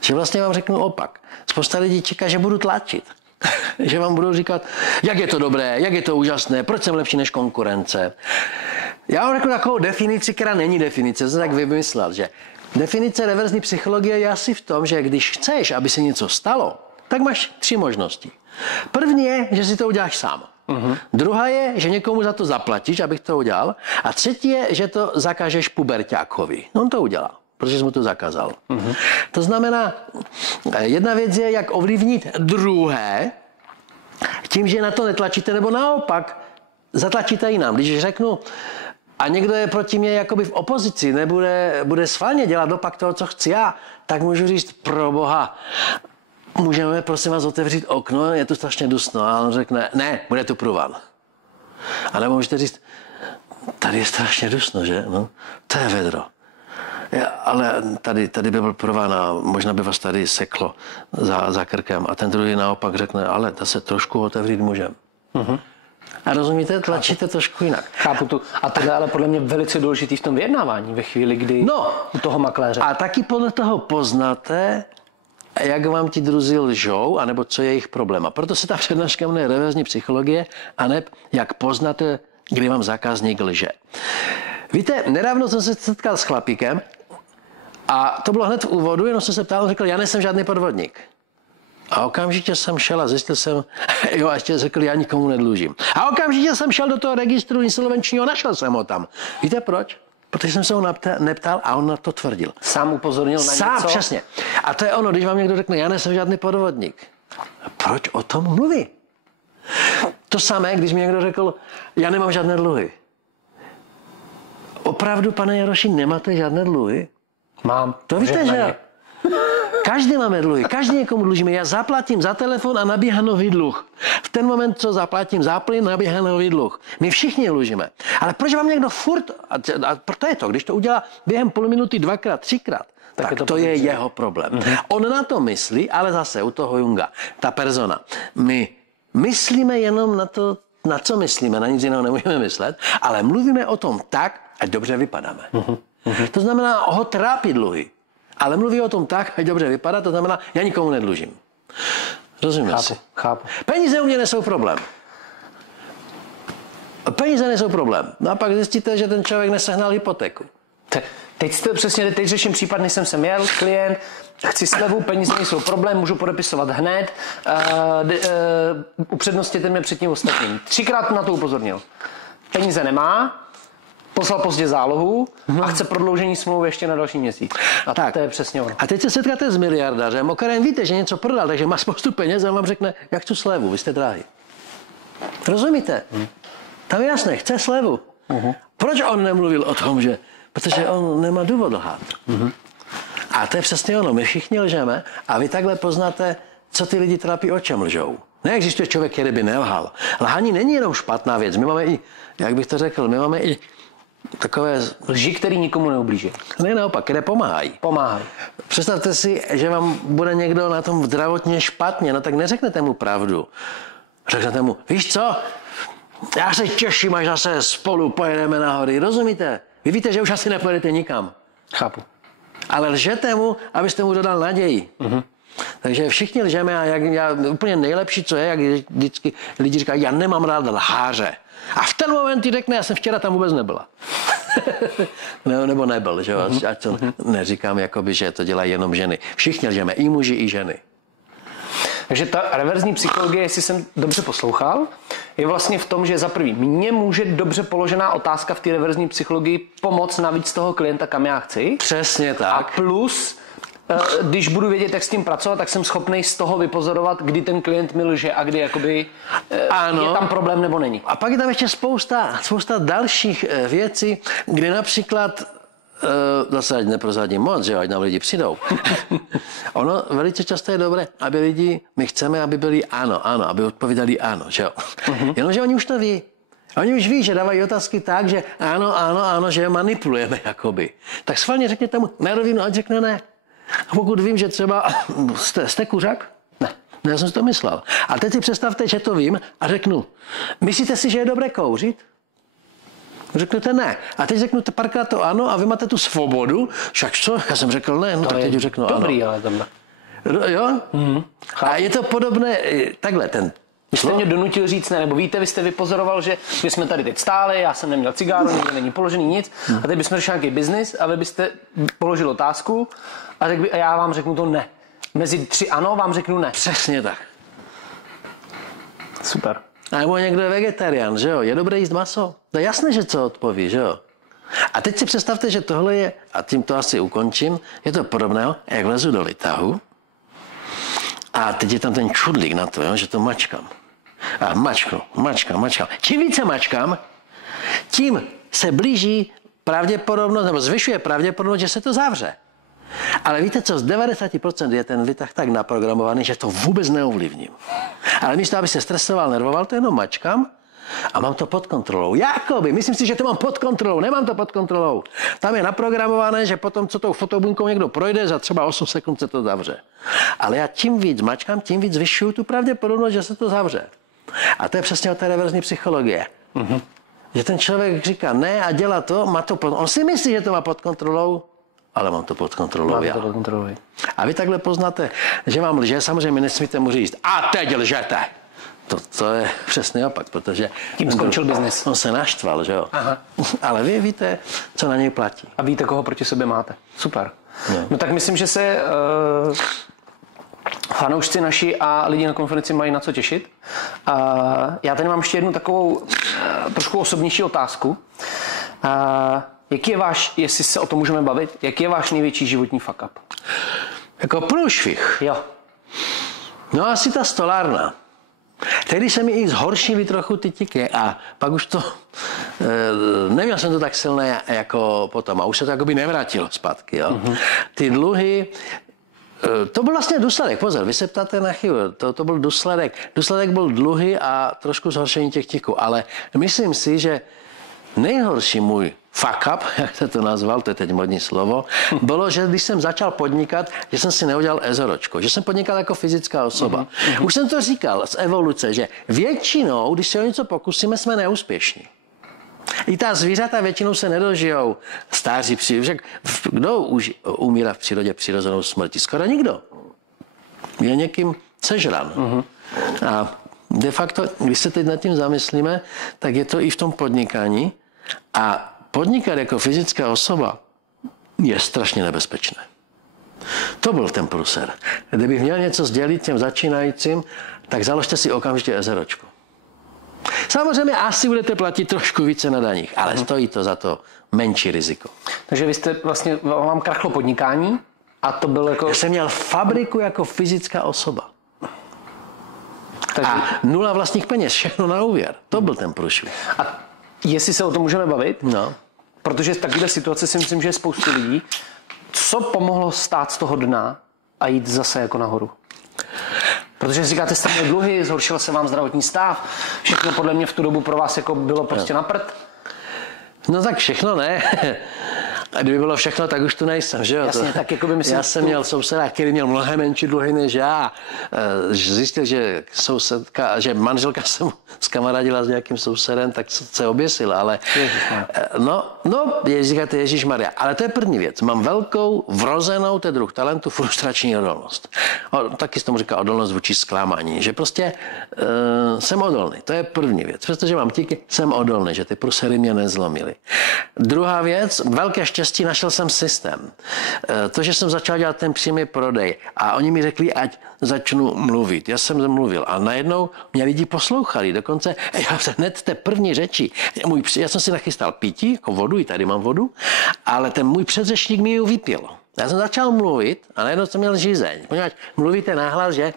Že vlastně vám řeknu opak. Spousta lidí čeká, že budu tlačit. Že vám budou říkat, jak je to dobré, jak je to úžasné, proč jsem lepší než konkurence. Já vám řeknu takovou definici, která není definice, jsem tak vymyslel, že definice reverzní psychologie je asi v tom, že když chceš, aby se něco stalo, tak máš 3 možnosti. První je, že si to uděláš sám. Druhá je, že někomu za to zaplatíš, abych to udělal. A třetí je, že to zakážeš puberťákovi. On to udělá, protože jsi mu to zakázal. To znamená, jedna věc je, jak ovlivnit druhé, tím, že na to netlačíte, nebo naopak zatlačíte jinam. Když řeknu, a někdo je proti mě jakoby v opozici, bude schválně dělat opak toho, co chci já, tak můžu říct, pro Boha, můžeme prosím vás otevřít okno, je tu strašně dusno. A on řekne, ne, bude tu průvan. A nebo můžete říct, tady je strašně dusno, že? No, to je vedro. Ale tady by byl průvan a možná by vás tady seklo za krkem. A ten druhý naopak řekne, ale to se trošku otevřít můžeme. A rozumíte, tlačíte trošku jinak. Chápu tu. A to je ale podle mě velice důležitý v tom vyjednávání ve chvíli, kdy u toho makléře. A taky podle toho poznáte, jak vám ti druzí lžou, anebo co je jejich problém. A proto se ta přednáška jmenuje reverzní psychologie, aneb jak poznáte, kdy vám zákazník lže. Víte, nedávno jsem se setkal s chlapíkem a to bylo hned v úvodu, jenom jsem se ptal, on řekl, já nejsem žádný podvodník. A okamžitě jsem šel a zjistil jsem, a ještě řekl, já nikomu nedlužím. A okamžitě jsem šel do toho registru insolvenčního, našel jsem ho tam. Víte proč? Protože jsem se ho neptal a on na to tvrdil. Sám upozornil na něco? Sám, přesně. A to je ono, když vám někdo řekne, já nejsem žádný podvodník. Proč o tom mluví? To samé, když mi někdo řekl, já nemám žádné dluhy. Opravdu, pane Jaroši, nemáte žádné dluhy? Mám. To víte, že? Každý máme dluhy, každý někomu dlužíme. Já zaplatím za telefon a nabíhá nový dluh. V ten moment, co zaplatím za plyn, nabíhá nový dluh. My všichni dlužíme. Ale proč vám někdo furt, a proto je to, když to udělá během půl minuty 2x, 3x, tak to je jeho problém. On na to myslí, ale zase u toho Junga, ta persona. My myslíme jenom na to, na co myslíme, na nic jiného nemůžeme myslet, ale mluvíme o tom tak, ať dobře vypadáme. To znamená, ho trápí dluhy. Ale mluví o tom tak, ať dobře vypadá, to znamená, já nikomu nedlužím. Rozumím si? Chápu. Peníze u mě nejsou problém. Peníze nejsou problém. No a pak zjistíte, že ten člověk nesehnal hypotéku. Teď řeším případ, než jsem jel, klient, chci slevu, peníze nejsou problém, můžu podepisovat hned, upřednostěte mě před tím ostatním. 3krát na to upozornil. Peníze nemá, poslal pozdě zálohu a chce prodloužení smlouvy ještě na další měsíc. A tak. To je přesně ono. A teď se setkáte s miliardářem, o kterém víte, že něco prodal, takže má spoustu peněz a vám řekne, jak tu slevu, vy jste drahý. Rozumíte? Tam je jasné, chce slevu. Proč on nemluvil o tom, že... Protože on nemá důvod lhát. A to je přesně ono, my všichni lžeme a vy takhle poznáte, co ty lidi trápí, o čem lžou. Neexistuje člověk, který by nelhal. Lhání není jenom špatná věc, my máme i, jak bych to řekl, my máme i takové lži, který nikomu neublíží. Ne, naopak, které pomáhají. Pomáhají. Představte si, že vám bude někdo na tom zdravotně špatně, no tak neřeknete mu pravdu. Řeknete mu, víš co, já se těším, až zase spolu pojedeme na hory, rozumíte? Vy víte, že už asi nepojedete nikam. Chápu. Ale lžete mu, abyste mu dodal naději. Takže všichni lžeme a já úplně nejlepší, co je, jak vždycky lidi říkají, já nemám rád lháře. A v ten moment ti řekne, já jsem včera tam vůbec nebyla. Nebo nebyl, že jo? Ať to neříkám, jakoby, že to dělají jenom ženy. Všichni lžeme, i muži, i ženy. Takže ta reverzní psychologie, jestli jsem dobře poslouchal, je vlastně v tom, že za prvý mně může dobře položená otázka v té reverzní psychologii pomoct navíc toho klienta, kam já chci. Přesně tak. A plus, když budu vědět, jak s tím pracovat, tak jsem schopný z toho vypozorovat, kdy ten klient mi lže a kdy jakoby ano. je tam problém nebo není. A pak je tam ještě spousta dalších věcí, kde například zase ať neprozradím moc, že ať nám lidi přijdou. Ono velice často je dobré, aby lidi, my chceme, aby byli ano, aby odpovídali ano, že jo. Jenomže oni už to ví. Oni už ví, že dávají otázky tak, že ano, že je manipulujeme jakoby. Tak schválně řekněte mu na rovinu, ať řekne ne. A pokud vím, že třeba jste kuřák? Ne, já jsem si to myslel. A teď si představte, že to vím a řeknu, myslíte si, že je dobré kouřit? Řeknete ne. A teď řeknete párkrát to ano a vy máte tu svobodu. Však co? Já jsem řekl ne, no tak teď řeknu dobrý, ano. Ale tohle. Jo? A je to podobné, takhle ten. Vy jste mě donutil říct ne, nebo víte, vy jste vypozoroval, že my jsme tady teď stáli, já jsem neměl cigáro, nikde není položený nic a teď bychom řešili nějaký biznis a vy byste položil otázku a já vám řeknu to ne. Mezi 3 ano vám řeknu ne. Přesně tak. Super. A nebo někdo je vegetarián, že jo? Je dobré jíst maso? To je jasné, že co odpoví, že jo? A teď si představte, že tohle je, a tím to asi ukončím, je to podobného, jak vlezu do Litahu a teď je tam ten čudlík na to, jo, že to mačkám. A mačkám. Čím více mačkám, tím se blíží pravděpodobnost, nebo zvyšuje pravděpodobnost, že se to zavře. Ale víte co, z 90% je ten výtah tak naprogramovaný, že to vůbec neovlivním. Ale místo, aby se stresoval, nervoval, to jenom mačkám a mám to pod kontrolou. Jakoby, myslím si, že to mám pod kontrolou, nemám to pod kontrolou. Tam je naprogramované, že potom, co tou fotobunkou někdo projde, za třeba 8 sekund se to zavře. Ale já tím víc mačkám, tím víc zvyšuju tu pravděpodobnost, že se to zavře. A to je přesně o té reverzní psychologie. Že ten člověk říká ne a dělá to, má to on si myslí, že to má pod kontrolou, ale mám to pod kontrolou já. A vy takhle poznáte, že vám lže, samozřejmě mi nesmíte mu říct a teď lžete. To je přesný opak, protože tím skončil biznis. On se naštval, že jo. Aha. Ale vy víte, co na něj platí. A víte, koho proti sobě máte. Super. No tak myslím, že se fanoušci naši a lidi na konferenci mají na co těšit. Já tady mám ještě jednu takovou trošku osobnější otázku. Jaký je váš, jestli se o tom můžeme bavit, jaký je váš největší životní fuck up? Jako průšvih? Jo. No asi ta stolárna. Tehdy se mi i zhoršily trochu ty tiky a pak už to, neměl jsem to tak silné jako potom a už se to jakoby nevrátilo zpátky. Jo. Ty dluhy, to byl vlastně důsledek, pozor, vy se ptáte na chybu, to byl důsledek. Důsledek byl dluhy a trošku zhoršení těch tiků, ale myslím si, že nejhorší můj fuck up, jak se to nazval, to je teď modní slovo, bylo, že když jsem začal podnikat, že jsem si neudělal ezoročko, že jsem podnikal jako fyzická osoba. Už jsem to říkal z evoluce, že většinou, když se o něco pokusíme, jsme neúspěšní. I ta zvířata většinou se nedožijou stáří přírodě. Kdo už umírá v přírodě přirozenou smrtí? Skoro nikdo. Je někým sežran. A de facto, když se teď nad tím zamyslíme, tak je to i v tom podnikání. A podnikat jako fyzická osoba je strašně nebezpečné. To byl ten pruser. Kdybych měl něco sdělit těm začínajícím, tak založte si okamžitě ezeročku. Samozřejmě asi budete platit trošku více na daních, ale stojí to za to menší riziko. Takže vy jste vlastně, vám krachlo podnikání a to bylo jako... Já jsem měl fabriku jako fyzická osoba. Takže... A 0 vlastních peněz, všechno na úvěr. To byl ten průšvih. A jestli se o tom můžeme bavit, no. Protože v takové situaci si myslím, že je spoustu lidí, co pomohlo stát z toho dna a jít zase jako nahoru? Protože říkáte, jste měli dluhy, zhoršil se vám zdravotní stav, všechno podle mě v tu dobu pro vás jako bylo prostě na prd. No tak všechno ne. A kdyby bylo všechno, tak už tu nejsem, že jo? Jasně, tak jako by myslím... Já jsem měl souseda, který měl mnohem menší dluhy než já. Zjistil, že že manželka se mu skamarádila s nějakým sousedem, tak se oběsil, ale... Říkáte Ježíšmarja. Ale to je první věc. Mám velkou vrozenou, to je druh talentu, frustrační odolnost. Taky se tomu říká odolnost vůči zklamání, že prostě jsem odolný. To je první věc. Přestože mám tiky, jsem odolný, že ty prusery mě nezlomily. Druhá věc, velké štěstí naštěstí našel jsem systém. To, že jsem začal dělat ten přímý prodej a oni mi řekli, ať začnu mluvit. Já jsem mluvil a najednou mě lidi poslouchali. Dokonce hned té první řeči. Já jsem si nachystal pití, jako vodu, i tady mám vodu, ale ten můj předřečník mi ji vypil. Já jsem začal mluvit a najednou jsem měl žízeň. Poněvadž mluvíte nahlas, že?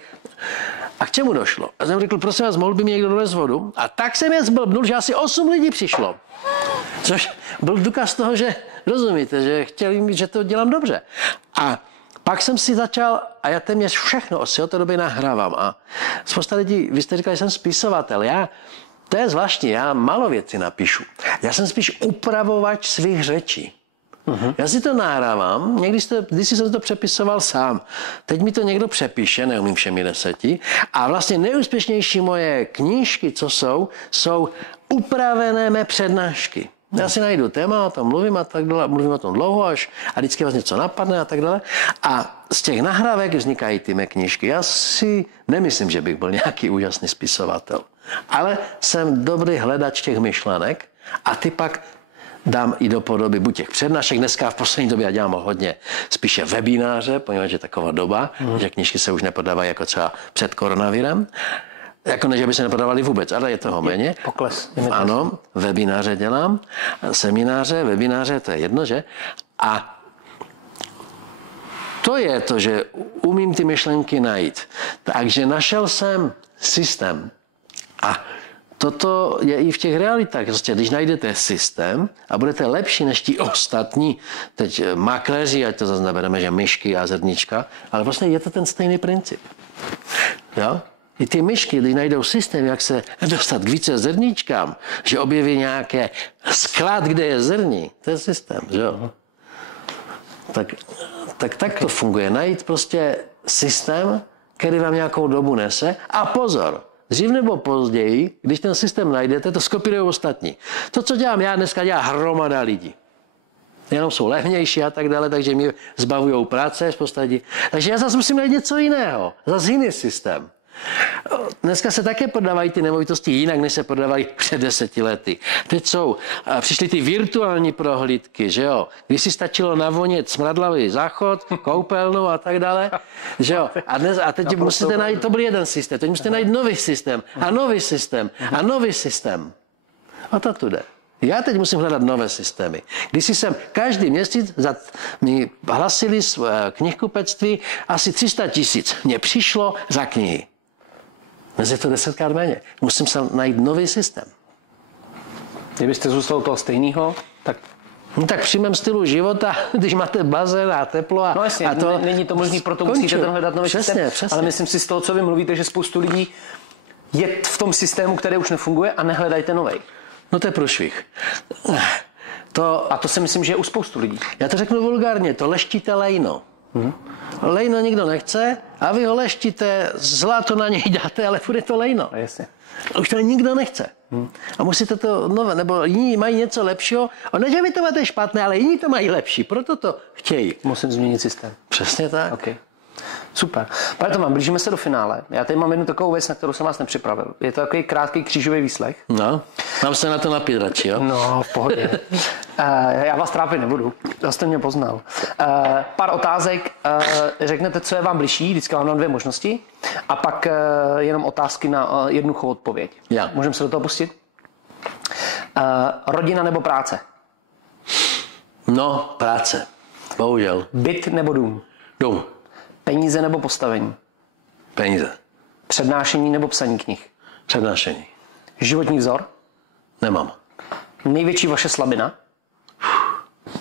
A k čemu došlo? Já jsem řekl, prosím vás, mohl by mi někdo dovést vodu? A tak jsem je zblbnul, že asi 8 lidí přišlo. Což byl důkaz toho, že rozumíte, že chtěli mít, že to dělám dobře. A pak jsem si začal, a já téměř všechno od té doby nahrávám. A spousta lidí, vy jste říkali, že jsem spisovatel. To je zvláštní, já málo věcí napíšu. Já jsem spíš upravovač svých řečí. Já si to nahrávám, když jsem to přepisoval sám. Teď mi to někdo přepíše, neumím všemi 10. A vlastně nejúspěšnější moje knížky, co jsou upravené mé přednášky. Já si najdu téma, o tom mluvím a tak dále, mluvím o tom dlouho až a vždycky vás něco napadne a tak dále. A z těch nahrávek vznikají ty mé knížky. Já si nemyslím, že bych byl nějaký úžasný spisovatel, ale jsem dobrý hledač těch myšlenek a ty pak dám i do podoby buď těch přednášek. Dneska v poslední době já dělám hodně spíše webináře, poněvadž je taková doba, že knížky se už nepodávají jako třeba před koronavirem. Jako ne, že by se neprodávali vůbec, ale je toho méně. Pokles. Ano, webináře dělám, semináře, webináře, to je jedno, že? A to je to, že umím ty myšlenky najít. Takže našel jsem systém. A toto je i v těch realitách. Prostě, když najdete systém a budete lepší než ti ostatní, teď makléři, ať to zase nebereme, že myšky a zrnička, ale vlastně je to ten stejný princip. Jo? I ty myšky, když najdou systém, jak se dostat k více zrničkám, že objeví nějaké sklad, kde je zrní, to je systém, že jo? Tak to funguje. Najít prostě systém, který vám nějakou dobu nese. A pozor, dřív nebo později, když ten systém najdete, to skopírují ostatní. To, co dělám já, dneska dělá hromada lidí. Jenom jsou levnější a tak dále, takže mi zbavují práce, spousta lidí. Takže já zase musím najít něco jiného, zase jiný systém. Dneska se také prodávají ty nemovitosti jinak, než se prodávají před 10 lety. Teď přišly ty virtuální prohlídky, že jo? Když si stačilo navonět smradlavý záchod, koupelnu a tak dále, že jo? A teď musíte najít, to byl jeden systém, teď musíte najít nový systém a nový systém a nový systém. A to tu jde. Já teď musím hledat nové systémy. Když jsem každý měsíc mi hlasili z knihkupectví asi 300 000. Mně přišlo za knihy. Dnes je to 10krát méně. Musím se najít nový systém. Kdybyste zůstal toho stejného, tak... No tak při mém stylu života, když máte bazén a teplo a, no jasně, a to... není to možný, proto musíte ten hledat nový systém. Přesně. Ale myslím si z toho, co vy mluvíte, že spoustu lidí je v tom systému, který už nefunguje a nehledajte novej. No to je průšvih. A to si myslím, že je u spoustu lidí. Já to řeknu vulgárně, to leštíte lejno. Lejno nikdo nechce a vy ho leštíte, zlato na něj dáte, ale furt je to lejno. Jasně. Už to nikdo nechce. A musíte to nové, nebo jiní mají něco lepšího. A ne, že vy to máte špatné, ale jiní to mají lepší, proto to chtějí. Musím změnit systém. Přesně tak. Okay. Super. Pane Tome, blížíme se do finále. Já tady mám jednu takovou věc, na kterou jsem vás nepřipravil. Je to takový krátký křížový výslech. No, mám se na to napít radši, jo? No, v pohodě. Já vás trápit nebudu. Já jste mě poznal. Pár otázek. Řeknete, co je vám bližší. Vždycky vám dám 2 možnosti. A pak jenom otázky na jednoduchou odpověď. Já. Můžeme se do toho pustit? Rodina nebo práce? No, práce. Bohužel. Byt nebo dům? Dům. Peníze nebo postavení? Peníze. Přednášení nebo psaní knih? Přednášení. Životní vzor? Nemám. Největší vaše slabina?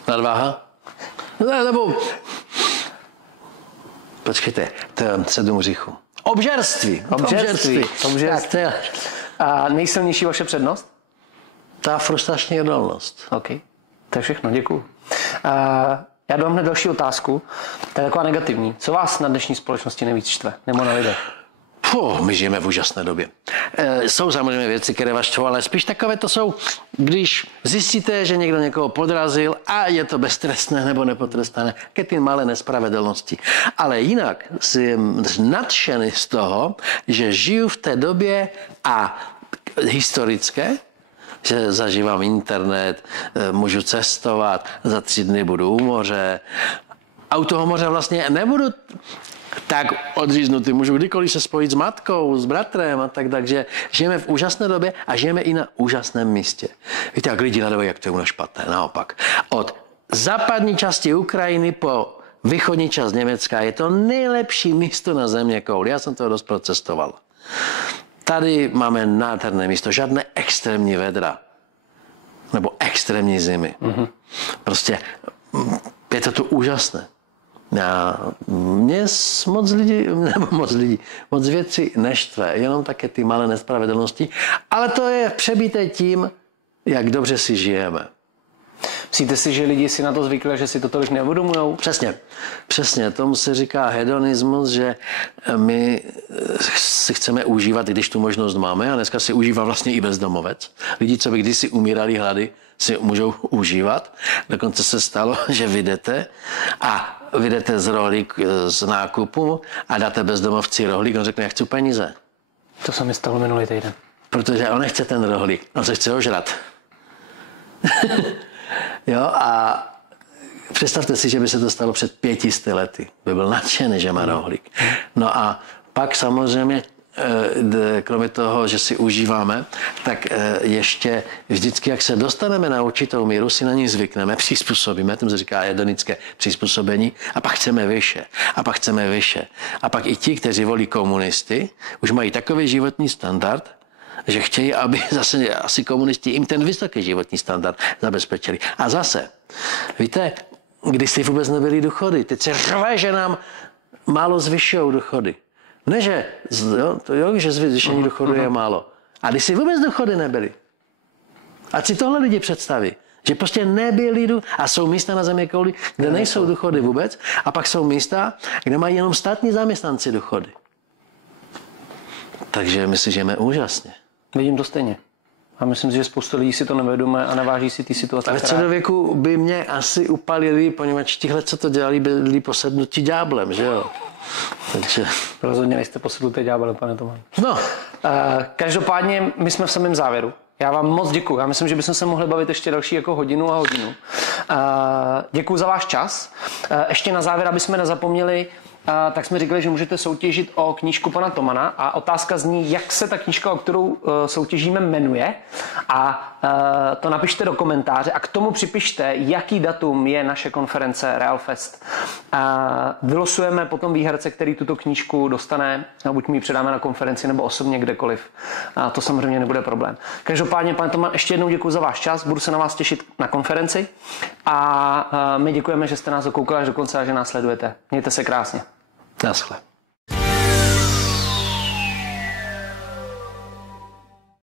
Nadváha? Ne, nebo... Počkejte, to je 7 hříchů. Obžerství. Tak to je... A nejsilnější vaše přednost? Ta frustrační odolnost. OK. To je všechno, děkuju. Já dám hned další otázku. To je taková negativní. Co vás na dnešní společnosti nejvíc štve? Nebo na lidech? My žijeme v úžasné době. Jsou samozřejmě věci, které vás štvou, ale spíš takové to jsou, když zjistíte, že někdo někoho podrazil a je to beztrestné nebo nepotrestané, ke ty malé nespravedlnosti. Ale jinak jsem nadšený z toho, že žiju v té době a historické, že zažívám internet, můžu cestovat, za 3 dny budu u moře. A u toho moře vlastně nebudu tak odříznutý, můžu kdykoliv se spojit s matkou, s bratrem a tak, takže žijeme v úžasné době a žijeme i na úžasném místě. Víte, jak lidi nadávají, jak to je u nás špatné, naopak. Od západní části Ukrajiny po východní část Německa je to nejlepší místo na zeměkouli. Já jsem to dost procestoval. Tady máme nádherné místo, žádné extrémní vedra nebo extrémní zimy. Prostě je to tu úžasné. Mě moc věcí neštve, jenom také ty malé nespravedlnosti, ale to je přebité tím, jak dobře si žijeme. Myslíte si, že lidi si na to zvykli, že si to tolik neuvědomujou? Přesně, tomu se říká hedonismus, že my si chceme užívat, když tu možnost máme, a dneska si užívá vlastně i bezdomovec. Lidi, co by kdysi umírali hlady, si můžou užívat. Dokonce se stalo, že vyjdete z rohlík z nákupu a dáte bezdomovci rohlík, on řekne, já chci peníze. To se mi stalo minulý týden. Protože on nechce ten rohlík, on se chce ožrat. Jo, a představte si, že by se to stalo před 500 lety. By byl nadšený, že má rohlík. No a pak samozřejmě, kromě toho, že si užíváme, tak ještě vždycky, jak se dostaneme na určitou míru, si na ní zvykneme, přizpůsobíme, tomu se říká hedonické přizpůsobení, a pak chceme vyše, a pak chceme vyše. A pak i ti, kteří volí komunisty, už mají takový životní standard, že chtějí, aby zase asi komunisti jim ten vysoký životní standard zabezpečili. A zase, víte, když si vůbec nebyli důchody, teď se řve, že nám málo zvyšují důchody. Ne, že zvýšení důchodu je málo. A když si vůbec důchody nebyli. Ať si tohle lidi představí. Že prostě nebyli a jsou místa na zeměkouli, kde nejsou důchody vůbec, a pak jsou místa, kde mají jenom státní zaměstnanci důchody. Takže my si žijeme úžasně. Vidím to stejně. A myslím si, že spoustu lidí si to nevědomé a neváží si ty situace. A ve středověku by mě asi upalili, poněvadž tihle, co to dělali, byli posednutí ďáblem, že jo? Takže... Rozhodně nejste posednutý ďáblem, pane Toman. No. Každopádně my jsme v samém závěru. Já vám moc děkuji. Já myslím, že bychom se mohli bavit ještě další jako hodinu a hodinu. Děkuji za váš čas. Ještě na závěr, aby jsme nezapomněli, tak jsme říkali, že můžete soutěžit o knížku pana Tomana a otázka zní, jak se ta knížka, o kterou soutěžíme, jmenuje, a to napište do komentáře a k tomu připište, jaký datum je naše konference Realfest. Vylosujeme potom výherce, který tuto knížku dostane, buď mi ji předáme na konferenci nebo osobně kdekoliv. To samozřejmě nebude problém. Každopádně, pane Toman, ještě jednou děkuji za váš čas, budu se na vás těšit na konferenci a my děkujeme, že jste nás dokoukali až do konce a že nás sledujete. Mějte se krásně. Naschle.